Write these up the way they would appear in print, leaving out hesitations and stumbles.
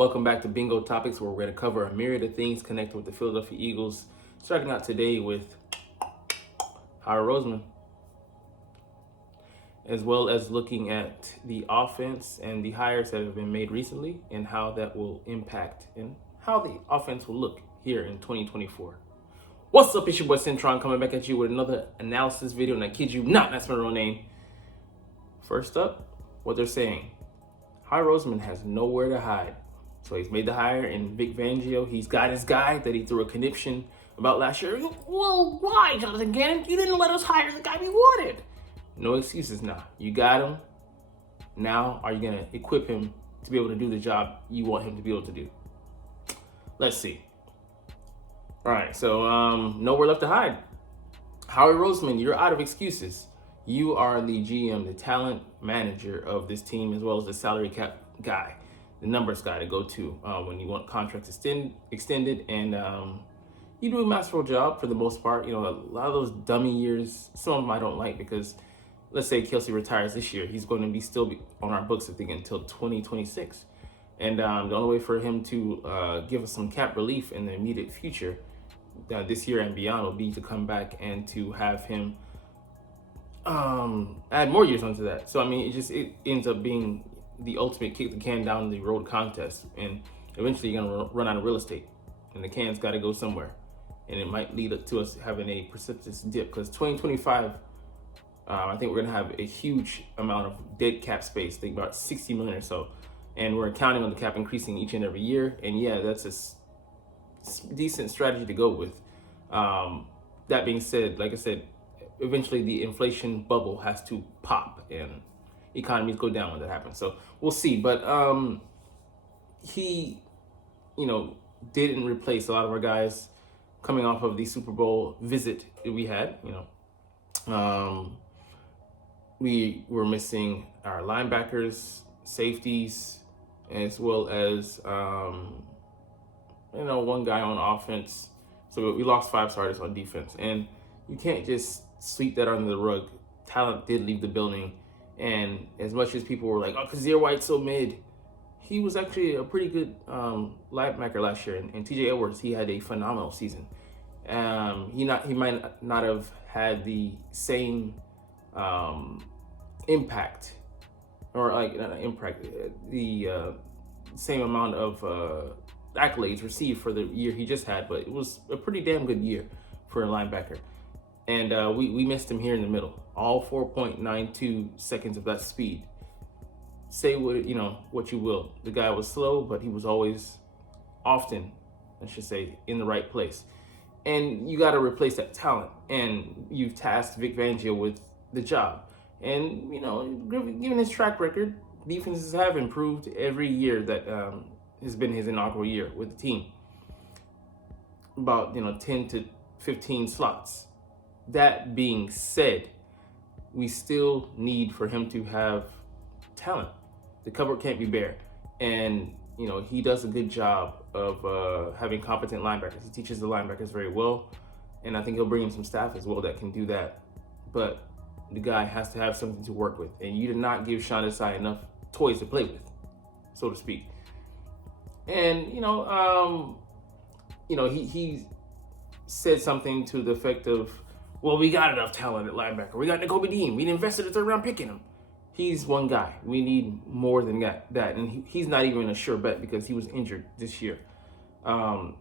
Welcome back to Bingo Topics, where we're going to cover a myriad of things connected with the Philadelphia Eagles. Starting out today with Howie Roseman, as well as looking at the offense and the hires that have been made recently and how that will impact and how the offense will look here in 2024. What's up, it's your boy Cintron coming back at you with another analysis video, and I kid you not, that's my real name. First up, what they're saying. Howie Roseman has nowhere to hide. So he's made the hire in Vic Fangio. He's got his guy that he threw a conniption about last year. Well, why, Jonathan Gannon? You didn't let us hire the guy we wanted. No excuses now. You got him. Now, are you going to equip him to be able to do the job you want him to be able to do? Let's see. All right, so nowhere left to hide. Howie Roseman, you're out of excuses. You are the GM, the talent manager of this team, as well as the salary cap guy, the numbers guy to go to when you want contracts extended, and you do a masterful job for the most part. You know, a lot of those dummy years, some of them I don't like, because let's say Kelsey retires this year, he's going to be still on our books, I think, until 2026. And the only way for him to give us some cap relief in the immediate future, this year and beyond, will be to come back and to have him add more years onto that. So I mean, it ends up being the ultimate kick the can down the road contest, and eventually you're gonna run out of real estate, and the can's got to go somewhere, and it might lead to us having a precipitous dip, because 2025, I think we're gonna have a huge amount of dead cap space, think about 60 million or so, and we're counting on the cap increasing each and every year. And yeah, that's a decent strategy to go with. That being said, like I said, eventually the inflation bubble has to pop and economies go down when that happens. So we'll see. But he, didn't replace a lot of our guys coming off of the Super Bowl visit that we had. We were missing our linebackers, safeties, as well as one guy on offense. So we lost 5 starters on defense, and you can't just sweep that under the rug. Talent did leave the building, and as much as people were like, "Oh, Kazir White's so mid," he was actually a pretty good linebacker last year. And TJ Edwards, he had a phenomenal season. He might not have had the same impact, or the same amount of accolades received for the year he just had, but it was a pretty damn good year for a linebacker. And we missed him here in the middle, all 4.92 seconds of that speed. Say what you will. The guy was slow, but he was always, often, I should say, in the right place. And you got to replace that talent. And you've tasked Vic Fangio with the job. And given his track record, defenses have improved every year that has been his inaugural year with the team. About 10 to 15 slots. That being said, we still need for him to have talent. The cupboard can't be bare. And, he does a good job of having competent linebackers. He teaches the linebackers very well. And I think he'll bring in some staff as well that can do that. But the guy has to have something to work with. And you did not give Sean Desai enough toys to play with, so to speak. And, he said something to the effect of, well, we got enough talent at linebacker. We got Nakobe Dean. We invested a 3rd round pick in him. He's one guy. We need more than that. And he's not even a sure bet because he was injured this year. Size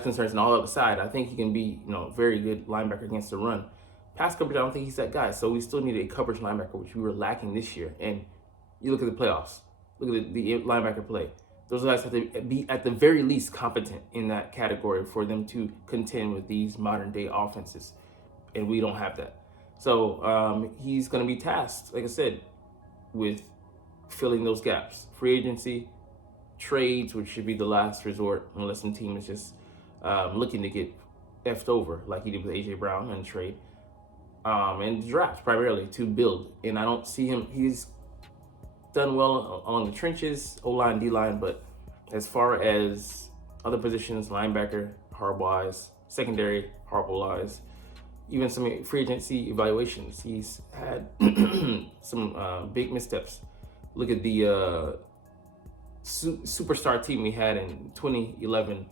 concerns and all that aside, I think he can be, very good linebacker against the run. Pass coverage, I don't think he's that guy. So we still need a coverage linebacker, which we were lacking this year. And you look at the playoffs. Look at the linebacker play. Those guys have to be at the very least competent in that category for them to contend with these modern day offenses. And we don't have that. So he's going to be tasked, like I said, with filling those gaps. Free agency, trades, which should be the last resort unless some team is just looking to get effed over like he did with A.J. Brown and trade. And draft primarily to build. And I don't see him, he's done well along the trenches, O-line, D-line, but as far as other positions, linebacker, horrible-wise, secondary, horrible-wise, even some free agency evaluations, he's had some big missteps. Look at the superstar team we had in 2011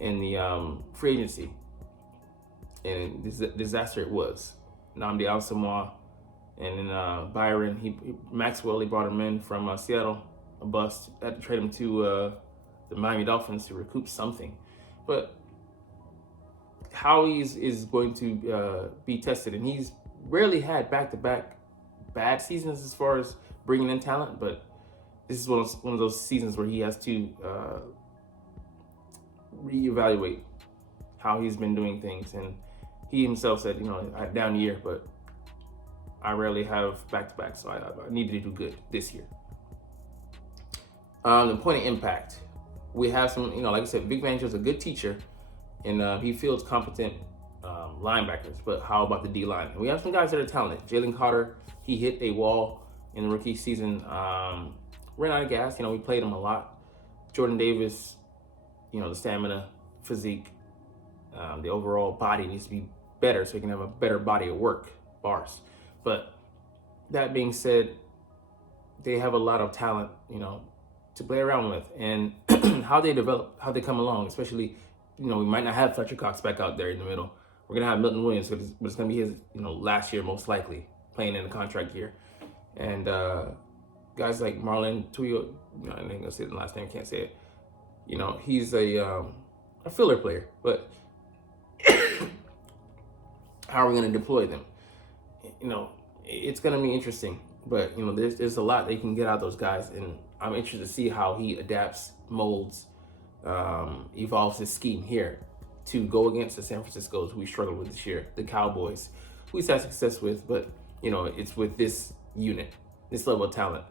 in the free agency, and disaster it was. Nnamdi Asomugha and then Byron, Maxwell, he brought him in from Seattle, a bust. Had to trade him to the Miami Dolphins to recoup something, but Howie is going to be tested, and he's rarely had back-to-back bad seasons as far as bringing in talent, but this is one of those seasons where he has to reevaluate how he's been doing things. And he himself said, I had a down year, but I rarely have back-to-back, so I needed to do good this year. The point of impact. We have some, like I said, Vic Fangio's a good teacher, and he fields competent linebackers, but how about the D-line? We have some guys that are talented. Jalen Carter, he hit a wall in the rookie season. Ran out of gas. We played him a lot. Jordan Davis, the stamina, physique, the overall body needs to be better so he can have a better body of work, bars. But that being said, they have a lot of talent, to play around with. And how they develop, how they come along, especially, we might not have Fletcher Cox back out there in the middle. We're going to have Milton Williams, but it's going to be his, last year most likely, playing in the contract year. And guys like Marlon Tuyo, I ain't gonna say the last name, can't say it. He's a filler player, but how are we gonna deploy them? It's gonna be interesting, but there's a lot they can get out of those guys, and I'm interested to see how he adapts, molds, evolves his scheme here to go against the San Francisco's who we struggled with this year, the Cowboys, who he's had success with, but it's with this unit, this level of talent.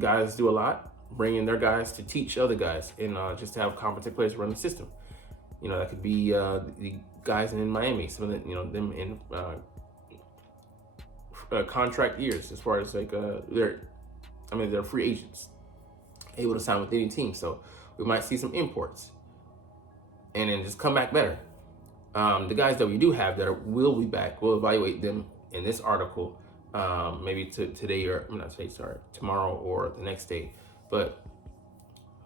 Guys do a lot, bring in their guys to teach other guys, and just to have competent players run the system. That could be the guys in Miami, some of the, them in contract years, as far as like they're free agents, able to sign with any team. So we might see some imports, and then just come back better. The guys that we do have that will be back, we'll evaluate them in this article, maybe today or not today, sorry, tomorrow or the next day. But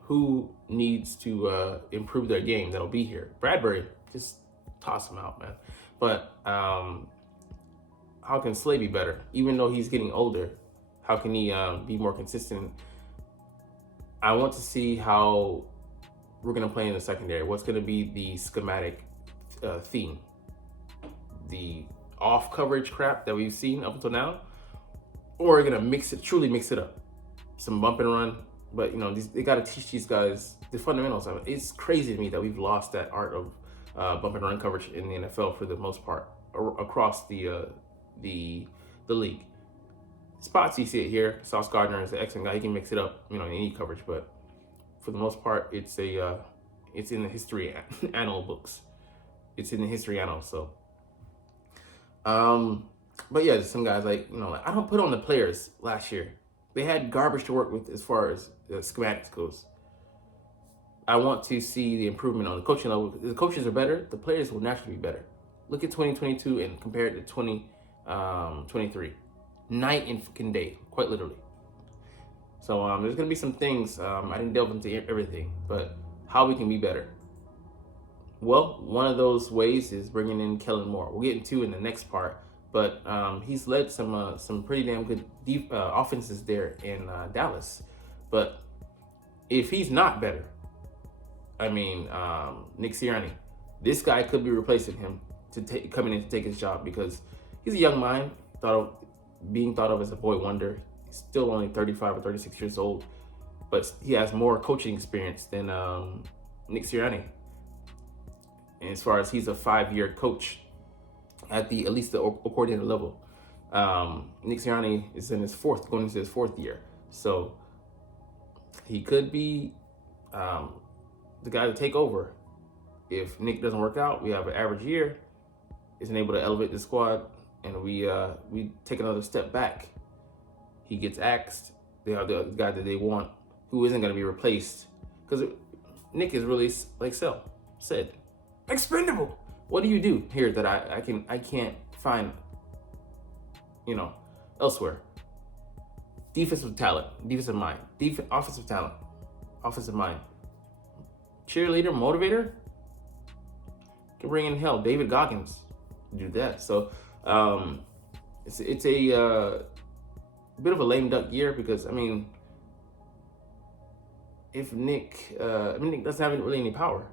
who needs to improve their game that'll be here? Bradbury, just toss him out, man. But how can Slay be better? Even though he's getting older, how can he be more consistent? I want to see how we're going to play in the secondary. What's going to be the schematic theme? The off coverage crap that we've seen up until now? Or we're going to truly mix it up. Some bump and run. But, they got to teach these guys the fundamentals of it. It's crazy to me that we've lost that art of bump and run coverage in the NFL for the most part, across the league. Spots you see it here. Sauce Gardner is an excellent guy. He can mix it up, in any coverage. But for the most part, it's in the history annal books. It's in the history annals. So, but yeah, some guys like I don't put on the players last year. They had garbage to work with as far as the schematics goes. I want to see the improvement on the coaching level. If the coaches are better, the players will naturally be better. Look at 2022 and compare it to 2023. Night and fucking day, quite literally. So there's going to be some things, I didn't delve into everything, but how we can be better. Well, one of those ways is bringing in Kellen Moore. We'll get into in the next part, but he's led some pretty damn good offenses there in Dallas. But if he's not better, Nick Sirianni, this guy could be replacing him coming in to take his job, because he's a young mind, being thought of as a boy wonder. He's still only 35 or 36 years old, but he has more coaching experience than Nick Sirianni. And as far as he's a 5-year coach at least the coordinator level, Nick Sirianni is going into his fourth year. So he could be the guy to take over. If Nick doesn't work out, we have an average year, isn't able to elevate the squad, and we take another step back. He gets axed. They are the guy that they want, who isn't going to be replaced, because Nick is really, like Sel said, expendable. What do you do here that I can't find, elsewhere? defensive talent, defensive mind, offensive talent, offensive mind, cheerleader, motivator. Can bring in hell David Goggins to do that. So it's a bit of a lame duck year because I mean, if Nick doesn't have really any power.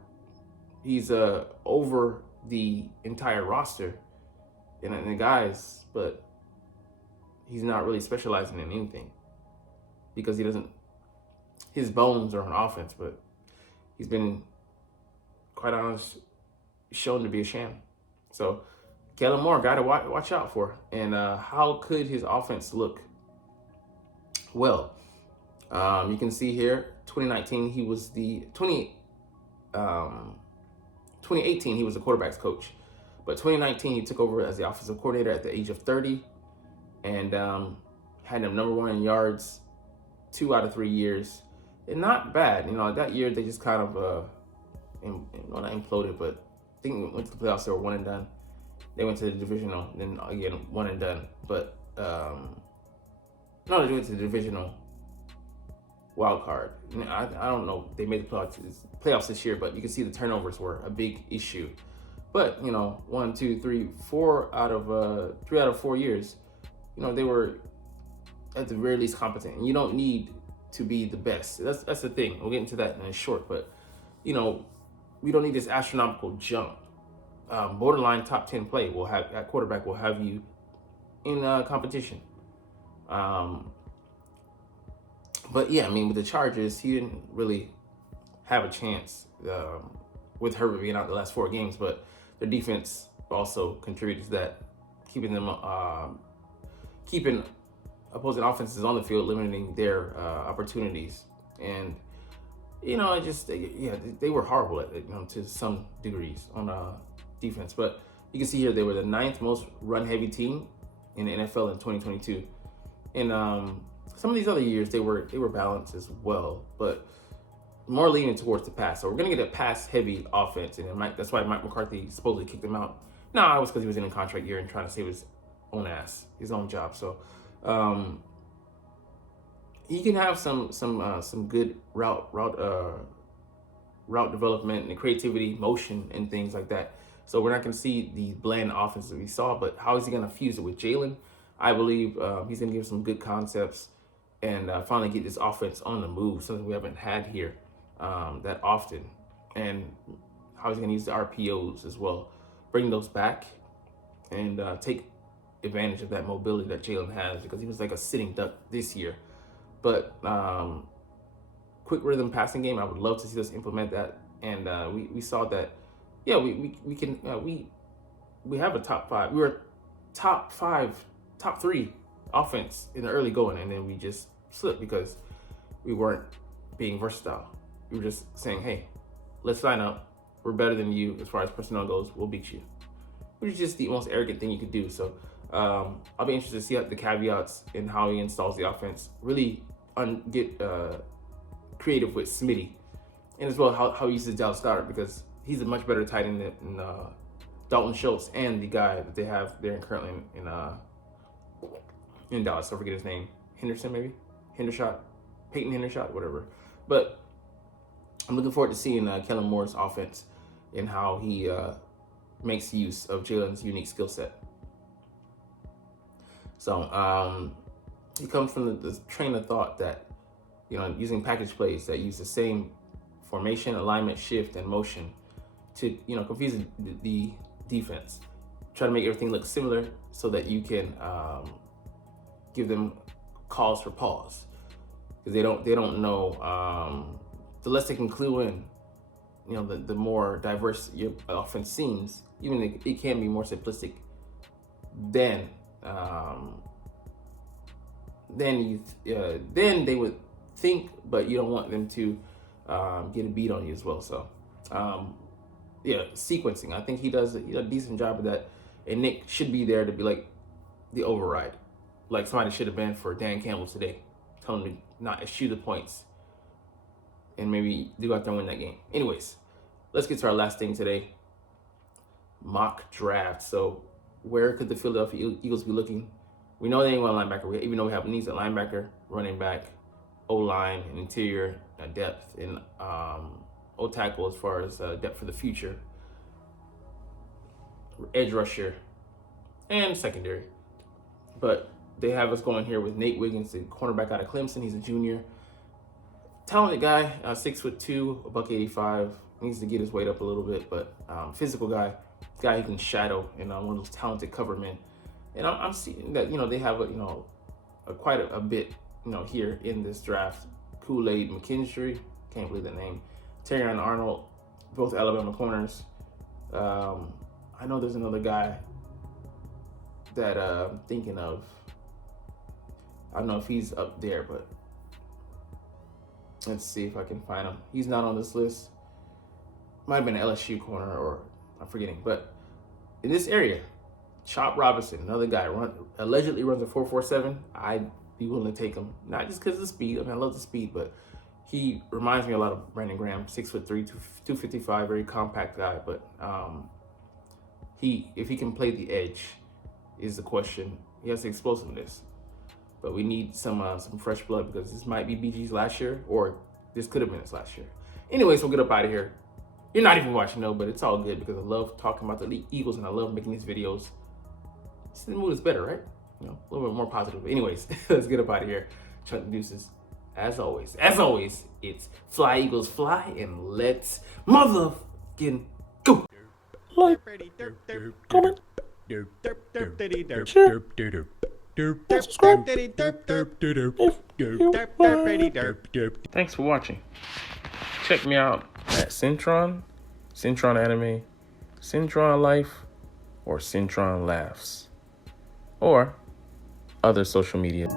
He's over the entire roster and the guys, but he's not really specializing in anything because he doesn't. His bones are on offense, but he's been, quite honest, shown to be a sham. So Kellen Moore, guy to watch out for. And how could his offense look? Well, you can see here, 2019 he was the 2018 he was the quarterback's coach, but 2019 he took over as the offensive coordinator at the age of 30, and had him number 1 in yards 2 out of 3 years, and not bad. That year they just kind of not imploded, but I think went to the playoffs. They were 1 and done. They went to the divisional, then again 1 and done. But no, they went to the divisional wild card. I don't know. They made the playoffs this year, but you can see the turnovers were a big issue. But 1, 2, 3, 4 out of 3 out of 4 years, they were at the very least competent. And you don't need to be the best. That's the thing. We'll get into that in a short. But we don't need this astronomical jump. Borderline top 10 play will have at quarterback will have you in competition. But yeah, I mean, with the Chargers, he didn't really have a chance with Herbert being out the last 4 games. But their defense also contributed to that, keeping opposing offenses on the field, limiting their opportunities. And they were horrible at it, to some degrees on defense. But you can see here they were the 9th most run-heavy team in the NFL in 2022. And some of these other years they were balanced as well, but more leaning towards the pass. So we're gonna get a pass-heavy offense, and that's why Mike McCarthy supposedly kicked him out. No, it was because he was in a contract year and trying to save his own ass, his own job. So he can have some good route development and creativity, motion, and things like that. So we're not going to see the bland offense that we saw, but how is he going to fuse it with Jalen? I believe he's going to give some good concepts and finally get this offense on the move, something we haven't had here that often. And how he's going to use the RPOs as well, bring those back and take advantage of that mobility that Jalen has, because he was like a sitting duck this year. But quick rhythm passing game, I would love to see us implement that. And we saw that. Yeah, we can we have a top 5. We were top 3 offense in the early going, and then we just slipped because we weren't being versatile. We were just saying, hey, let's line up. We're better than you as far as personnel goes. We'll beat you. Which is just the most arrogant thing you could do. So I'll be interested to see the caveats in how he installs the offense. Really get creative with Smitty, and as well how he uses Dallas Goedert, because he's a much better tight end than Dalton Schultz and the guy that they have there currently in Dallas. I forget his name. Henderson, maybe? Peyton Hendershot, whatever. But I'm looking forward to seeing Kellen Moore's offense and how he makes use of Jalen's unique skill set. So he comes from the train of thought that, using package plays that use the same formation, alignment, shift, and motion to, confuse the defense. Try to make everything look similar so that you can give them calls for pause, because they don't know. The less they can clue in, the more diverse your offense seems. Even it can be more simplistic than then they would think, but you don't want them to get a beat on you as well. So sequencing. I think he does a decent job of that, and Nick should be there to be like the override, like somebody should have been for Dan Campbell today, telling him to not eschew the points and maybe do out there and win that game. Anyways, let's get to our last thing today. Mock draft. So where could the Philadelphia Eagles be looking We know they ain't going linebacker. Even though we have needs at linebacker, running back, O-line, and interior depth, and O-tackle as far as depth for the future, edge rusher, and secondary. But they have us going here with Nate Wiggins, the cornerback out of Clemson. He's a junior. Talented guy, 6'2", $185. Needs to get his weight up a little bit, but physical guy he can shadow, and one of those talented cover men. And I'm seeing that they have quite a bit here in this draft. Kool-Aid McKinstry, can't believe that name. Terrion Arnold, both Alabama corners. I know there's another guy that I'm thinking of. I don't know if he's up there, but let's see if I can find him. He's not on this list. Might have been an LSU corner, or I'm forgetting. But in this area, Chop Robinson, another guy, allegedly runs a 4.47. I'd be willing to take him, not just because of the speed. I mean, I love the speed, but he reminds me a lot of Brandon Graham, 6'3", 255, very compact guy. But if he can play the edge, is the question. He has the explosiveness, but we need some fresh blood, because this might be BG's last year, or this could have been his last year. Anyways, we'll get up out of here. You're not even watching, no, but it's all good, because I love talking about the Eagles and I love making these videos. The mood is better, right? A little bit more positive. But anyways, let's get up out of here. Chuck the deuces. As always, it's Fly Eagles Fly, and let's motherfucking go. Like, comment, share, subscribe if you want. Thanks for watching. Check me out at Cintron Anime, Cintron Life, or Cintron Laughs, or other social media.